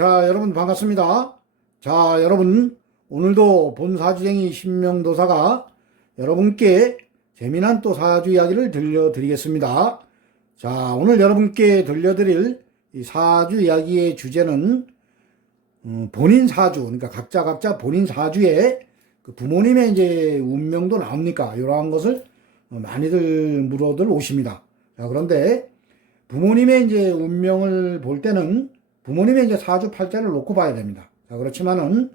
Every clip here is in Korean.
자, 여러분 반갑습니다. 자, 여러분 오늘도 본사주쟁이 신명도사가 여러분께 재미난 또 사주 이야기를 들려드리겠습니다. 자, 오늘 여러분께 들려드릴 이 사주 이야기의 주제는 본인 사주, 그러니까 각자 본인 사주에 그 부모님의 이제 운명도 나옵니까? 이러한 것을 많이들 물어들 오십니다. 자, 그런데 부모님의 이제 운명을 볼 때는 부모님의 이제 사주 팔자를 놓고 봐야 됩니다. 자, 그렇지만은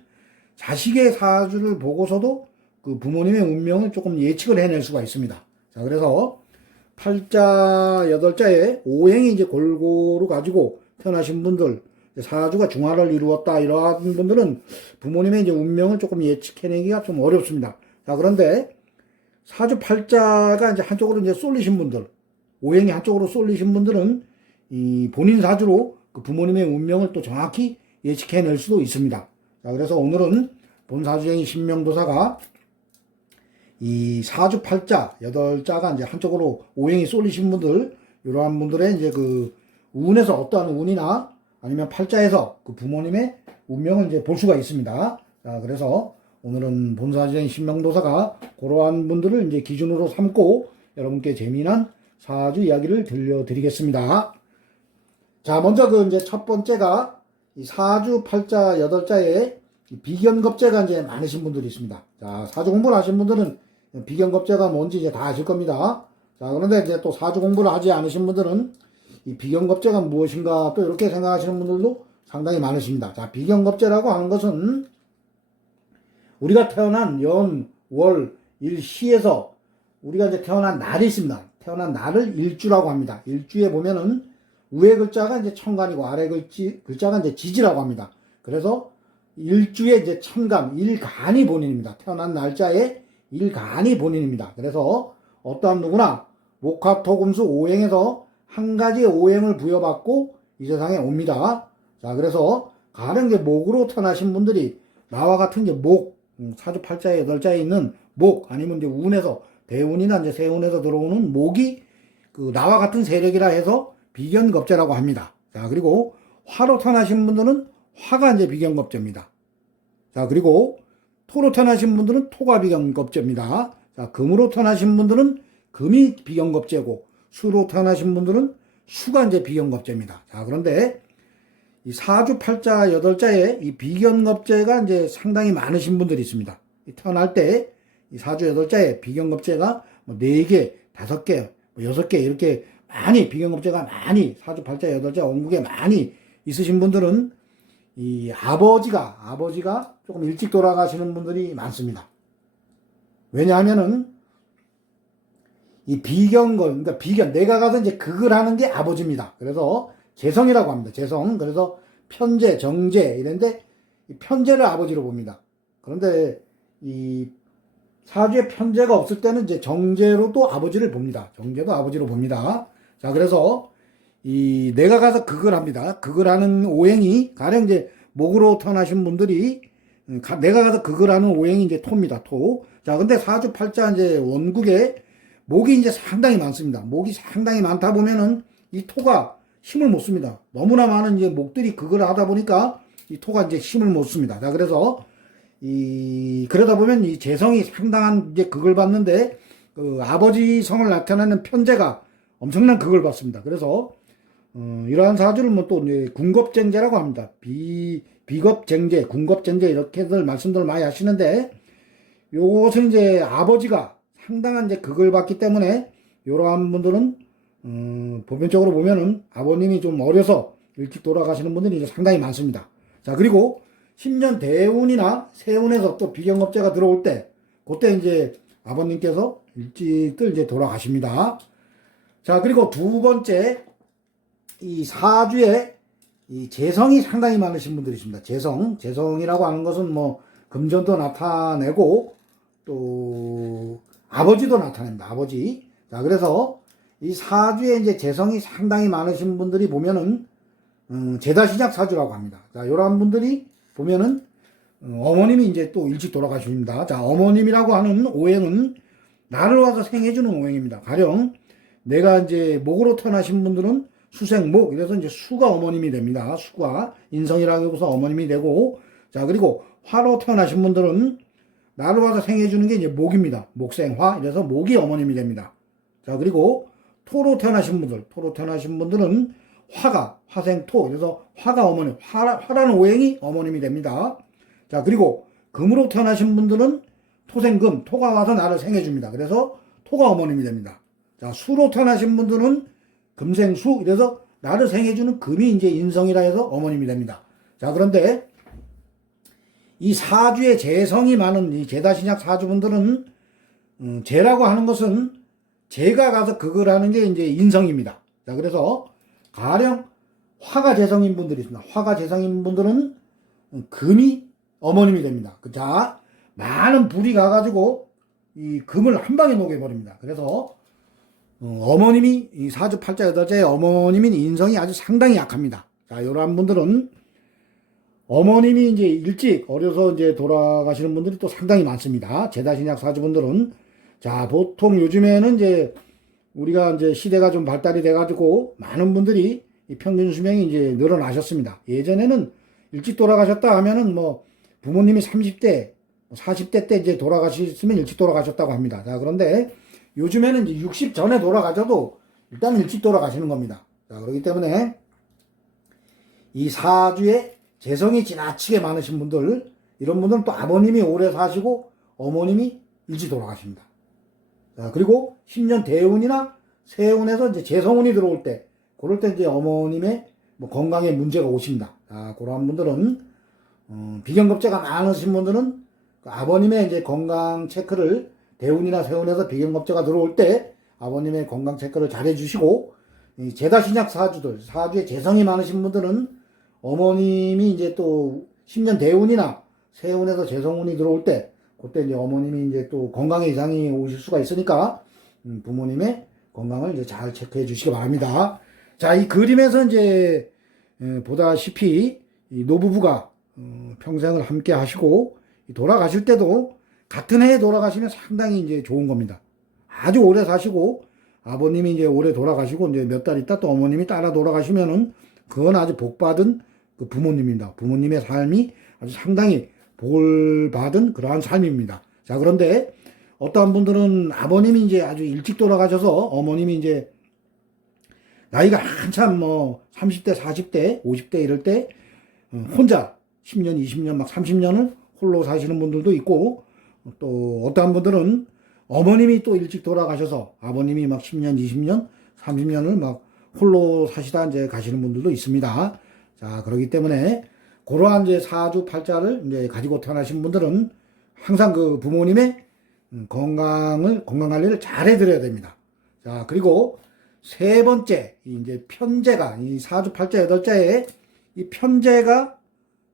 자식의 사주를 보고서도 그 부모님의 운명을 조금 예측을 해낼 수가 있습니다. 자, 그래서 팔자 8자에 오행이 이제 골고루 가지고 태어나신 분들, 사주가 중화를 이루었다, 이러한 분들은 부모님의 이제 운명을 조금 예측해내기가 좀 어렵습니다. 자, 그런데 사주 팔자가 이제 한쪽으로 이제 쏠리신 분들, 오행이 한쪽으로 쏠리신 분들은 이 본인 사주로 그 부모님의 운명을 또 정확히 예측해낼 수도 있습니다. 자, 그래서 오늘은 본사주쟁이 신명도사가 이 사주 팔자 8자가 이제 한쪽으로 오행이 쏠리신 분들, 이러한 분들의 이제 그 운에서 어떠한 운이나 아니면 팔자에서 그 부모님의 운명을 이제 볼 수가 있습니다. 자, 그래서 오늘은 본사주쟁이 신명도사가 그러한 분들을 이제 기준으로 삼고 여러분께 재미난 사주 이야기를 들려드리겠습니다. 자, 먼저 그 이제 첫 번째가 이 사주 팔자 8자에 비견겁제가 이제 많으신 분들이 있습니다. 자, 사주 공부를 하신 분들은 비견겁제가 뭔지 이제 다 아실 겁니다. 자, 그런데 이제 또 사주 공부를 하지 않으신 분들은 이 비견겁제가 무엇인가 또 이렇게 생각하시는 분들도 상당히 많으십니다. 자, 비견겁제라고 하는 것은 우리가 태어난 연, 월, 일, 시에서 우리가 이제 태어난 날이 있습니다. 태어난 날을 일주라고 합니다. 일주에 보면은 위에 글자가 이제 천간이고 아래 글자가 이제 지지라고 합니다. 그래서 일주의 이제 천간, 일간이 본인입니다. 태어난 날짜에 일간이 본인입니다. 그래서 어떠한 누구나 목화토금수 오행에서 한 가지의 오행을 부여받고 이 세상에 옵니다. 자, 그래서 가령 이제 목으로 태어나신 분들이 나와 같은 이제 목, 사주 팔자에 8자에 있는 목, 아니면 이제 운에서 대운이나 이제 세운에서 들어오는 목이 그 나와 같은 세력이라 해서 비견겁제라고 합니다. 자, 그리고 화로 태어나신 분들은 화가 이제 비견겁제입니다. 자, 그리고 토로 태어나신 분들은 토가 비견겁제입니다. 자, 금으로 태어나신 분들은 금이 비견겁제고, 수로 태어나신 분들은 수가 이제 비견겁제입니다. 자, 그런데 이 사주 팔자 8자에 이 비견겁제가 이제 상당히 많으신 분들이 있습니다. 태어날 때 이 사주 8자에 비견겁제가 뭐 4개, 5개, 6개 이렇게 많이 비견겁제가 많이 사주 팔자 8자 원국에 많이 있으신 분들은 이 아버지가 조금 일찍 돌아가시는 분들이 많습니다. 왜냐하면은 이 그러니까 내가 가서 이제 극을 하는 게 아버지입니다. 그래서 재성이라고 합니다. 재성. 그래서 편재, 정재 이런데 편재를 아버지로 봅니다. 그런데 이 사주에 편재가 없을 때는 이제 정재로 또 아버지를 봅니다. 정재도 아버지로 봅니다. 자, 그래서 이 내가 가서 극을 합니다. 극을 하는 오행이 가령 이제 목으로 태어나신 분들이 내가 가서 극을 하는 오행이 이제 토입니다. 토. 자, 근데 사주 팔자 이제 원국에 목이 이제 상당히 많습니다. 목이 상당히 많다 보면은 이 토가 힘을 못 씁니다. 너무나 많은 이제 목들이 극을 하다 보니까 이 토가 이제 힘을 못 씁니다. 자, 그래서 그러다 보면 이 재성이 상당한 이제 극을 받는데 그 아버지 성을 나타내는 편재가 엄청난 극을 받습니다. 그래서 이러한 사주를 뭐 또 군겁쟁제라고 합니다. 비겁쟁제, 군겁쟁제 이렇게들 말씀들 많이 하시는데 요것은 이제 아버지가 상당한 이제 극을 받기 때문에 이러한 분들은 보편적으로 보면은 아버님이 좀 어려서 일찍 돌아가시는 분들이 이제 상당히 많습니다. 자, 그리고 10년 대운이나 세운에서 또 비견겁제가 들어올 때 그때 이제 아버님께서 일찍들 이제 돌아가십니다. 자, 그리고 두 번째 이 사주에 이 재성이 상당히 많으신 분들이 있습니다. 재성이라고 하는 것은 뭐 금전도 나타내고 또 아버지도 나타낸다. 아버지. 자, 그래서 이 사주에 이제 재성이 상당히 많으신 분들이 보면은 제다시작 사주라고 합니다. 자, 이러한 분들이 보면은 어머님이 이제 또 일찍 돌아가십니다. 자, 어머님이라고 하는 오행은 나를 와서 생해주는 오행입니다. 가령 내가 이제 목으로 태어나신 분들은 수생목, 이래서 이제 수가 어머님이 됩니다. 수가 인성이라고 해서 어머님이 되고, 자, 그리고 화로 태어나신 분들은 나를 와서 생해주는 게 이제 목입니다. 목생화, 이래서 목이 어머님이 됩니다. 자, 그리고 토로 태어나신 분들은 화가, 화생토, 그래서 화가 어머님, 화라는 오행이 어머님이 됩니다. 자, 그리고 금으로 태어나신 분들은 토생금, 토가 와서 나를 생해줍니다. 그래서 토가 어머님이 됩니다. 자, 수로 태어나신 분들은 금생수, 이래서 나를 생해주는 금이 이제 인성이라 해서 어머님이 됩니다. 자, 그런데 이 사주에 재성이 많은 이 제다신약 사주분들은, 재라고 하는 것은 재가 가서 그걸 하는 게 이제 인성입니다. 자, 그래서 가령 화가 재성인 분들이 있습니다. 화가 재성인 분들은 금이 어머님이 됩니다. 자, 많은 불이 가가지고 이 금을 한 방에 녹여버립니다. 그래서 어머님이 이 사주 팔자 여덟자의 어머님인 인성이 아주 상당히 약합니다. 자, 이러한 분들은 어머님이 이제 일찍 어려서 이제 돌아가시는 분들이 또 상당히 많습니다. 제다신약 사주분들은. 자, 보통 요즘에는 이제 우리가 이제 시대가 좀 발달이 돼가지고 많은 분들이 이 평균 수명이 이제 늘어나셨습니다. 예전에는 일찍 돌아가셨다 하면은 뭐 부모님이 30대, 40대 때 이제 돌아가셨으면 일찍 돌아가셨다고 합니다. 자, 그런데 요즘에는 이제 60 전에 돌아가셔도 일단 일찍 돌아가시는 겁니다. 자, 그렇기 때문에 이 사주에 재성이 지나치게 많으신 분들, 이런 분들은 또 아버님이 오래 사시고 어머님이 일찍 돌아가십니다. 자, 그리고 10년 대운이나 세운에서 이제 재성운이 들어올 때, 그럴 때 이제 어머님의 뭐 건강에 문제가 오십니다. 자, 그런 분들은, 비경겁제가 많으신 분들은 그 아버님의 이제 건강 체크를 대운이나 세운에서 비경겁제가 들어올 때 아버님의 건강 체크를 잘 해주시고, 이 제다신약 사주들, 사주에 재성이 많으신 분들은 어머님이 이제 또 10년 대운이나 세운에서 재성운이 들어올 때, 그때 이제 어머님이 이제 또 건강에 이상이 오실 수가 있으니까, 부모님의 건강을 이제 잘 체크해 주시기 바랍니다. 자, 이 그림에서 이제, 보다시피, 이 노부부가, 평생을 함께 하시고, 돌아가실 때도 같은 해에 돌아가시면 상당히 이제 좋은 겁니다. 아주 오래 사시고, 아버님이 이제 오래 돌아가시고, 이제 몇 달 있다 또 어머님이 따라 돌아가시면은, 그건 아주 복받은 그 부모님입니다. 부모님의 삶이 아주 상당히 복을 받은 그러한 삶입니다. 자, 그런데 어떠한 분들은 아버님이 이제 아주 일찍 돌아가셔서 어머님이 이제 나이가 한참 뭐 30대, 40대, 50대 이럴 때 혼자 10년, 20년, 막 30년을 홀로 사시는 분들도 있고, 또 어떠한 분들은 어머님이 또 일찍 돌아가셔서 아버님이 막 10년, 20년, 30년을 막 홀로 사시다 이제 가시는 분들도 있습니다. 자, 그렇기 때문에 그러한 이제 사주 팔자를 이제 가지고 태어나신 분들은 항상 그 부모님의 건강 관리를 잘 해드려야 됩니다. 자, 그리고 세 번째, 이제 편제가, 이 사주 팔자 여덟자에 이 편제가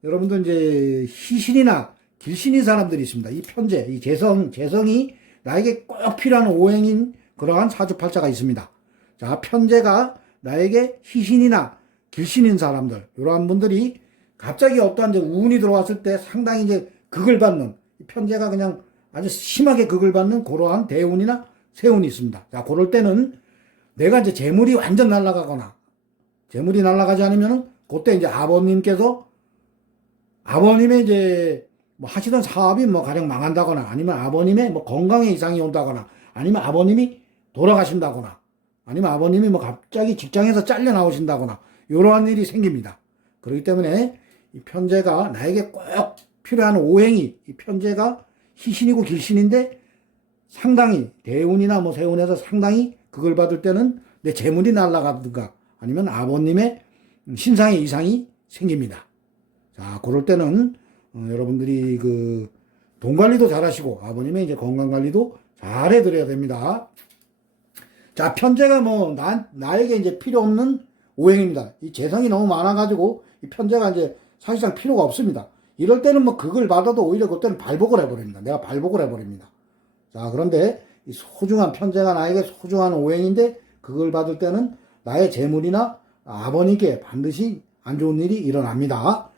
여러분들 이제 희신이나 길신인 사람들이 있습니다. 이 편제, 이 재성이 나에게 꼭 필요한 오행인 그러한 사주 팔자가 있습니다. 자, 편제가 나에게 희신이나 길신인 사람들, 이러한 분들이 갑자기 어떠한 이제 운이 들어왔을 때 상당히 이제 극을 받는, 편제가 그냥 아주 심하게 극을 받는 그러한 대운이나 세운이 있습니다. 자, 그럴 때는 내가 이제 재물이 완전 날아가거나, 재물이 날아가지 않으면은 그때 이제 아버님께서 아버님의 이제 뭐 하시던 사업이 뭐 가령 망한다거나, 아니면 아버님의 뭐 건강에 이상이 온다거나, 아니면 아버님이 돌아가신다거나, 아니면 아버님이 뭐 갑자기 직장에서 잘려 나오신다거나, 이러한 일이 생깁니다. 그렇기 때문에 이 편제가 나에게 꼭 필요한 오행이, 이 편제가 희신이고 길신인데 상당히 대운이나 뭐 세운에서 상당히 그걸 받을 때는 내 재물이 날아가든가 아니면 아버님의 신상에 이상이 생깁니다. 자, 그럴 때는 여러분들이 그 돈 관리도 잘 하시고 아버님의 이제 건강 관리도 잘 해드려야 됩니다. 자, 편제가 뭐 나에게 이제 필요 없는 오행입니다. 이 재성이 너무 많아가지고 이 편제가 이제 사실상 필요가 없습니다. 이럴 때는 뭐 그걸 받아도 오히려 그때는 발복을 해버립니다. 내가 발복을 해버립니다. 자, 그런데 이 소중한 편제가 나에게 소중한 오행인데 그걸 받을 때는 나의 재물이나 아버님께 반드시 안 좋은 일이 일어납니다.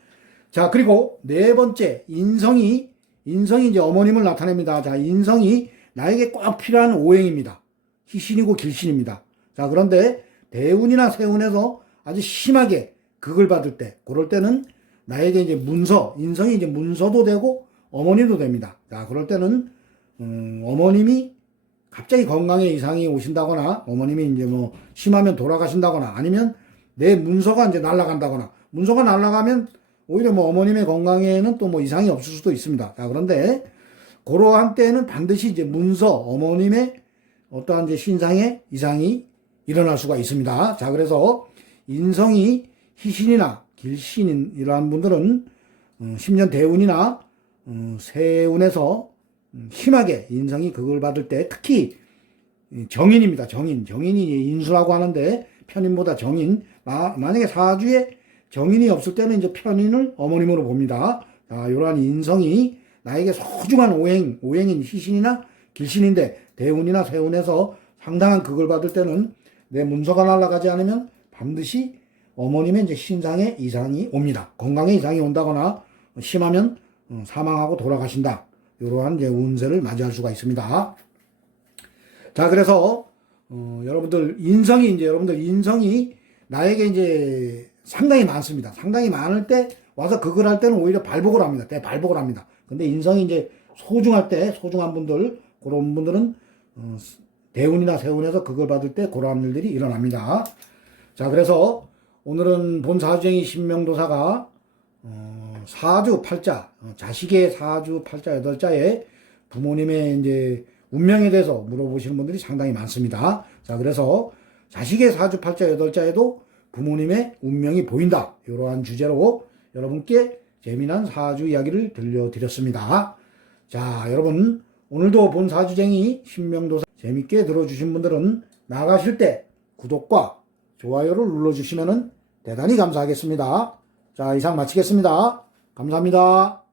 자, 그리고 네 번째, 인성이 이제 어머님을 나타냅니다. 자, 인성이 나에게 꼭 필요한 오행입니다. 희신이고 길신입니다. 자, 그런데 대운이나 세운에서 아주 심하게 극을 받을 때, 그럴 때는 나에게 이제 인성이 이제 문서도 되고 어머니도 됩니다. 자, 그럴 때는 어머님이 갑자기 건강에 이상이 오신다거나, 어머님이 이제 뭐 심하면 돌아가신다거나, 아니면 내 문서가 이제 날아간다거나, 문서가 날아가면 오히려 뭐 어머님의 건강에는 또 뭐 이상이 없을 수도 있습니다. 자, 그런데 그러한 때는 반드시 이제 어머님의 어떠한 이제 신상에 이상이 일어날 수가 있습니다. 자, 그래서 인성이 희신이나 길신인 이러한 분들은 10년 대운이나 세운에서 심하게 인성이 극을 받을 때, 특히 정인입니다. 정인이 인수라고 하는데 편인보다 정인. 만약에 사주에 정인이 없을 때는 이제 편인을 어머님으로 봅니다. 자, 이러한 인성이 나에게 소중한 오행인 희신이나 길신인데 대운이나 세운에서 상당한 극을 받을 때는 내 문서가 날아가지 않으면 반드시 어머님의 이제 신상에 이상이 옵니다. 건강에 이상이 온다거나 심하면 사망하고 돌아가신다. 이러한 이제 운세를 맞이할 수가 있습니다. 자, 그래서 여러분들 인성이 나에게 이제 상당히 많습니다. 상당히 많을 때 와서 극을 할 때는 오히려 발복을 합니다. 대발복을 합니다. 근데 인성이 이제 소중한 분들, 그런 분들은 대운이나 세운에서 극을 받을 때 그러한 일들이 일어납니다. 자, 그래서 오늘은 본 사주쟁이 신명도사가 사주 팔자, 자식의 사주 팔자 8자에 부모님의 이제 운명에 대해서 물어보시는 분들이 상당히 많습니다. 자, 그래서 자식의 사주 팔자 8자에도 부모님의 운명이 보인다. 이러한 주제로 여러분께 재미난 사주 이야기를 들려드렸습니다. 자, 여러분 오늘도 본 사주쟁이 신명도사 재밌게 들어주신 분들은 나가실 때 구독과 좋아요를 눌러주시면 대단히 감사하겠습니다. 자, 이상 마치겠습니다. 감사합니다.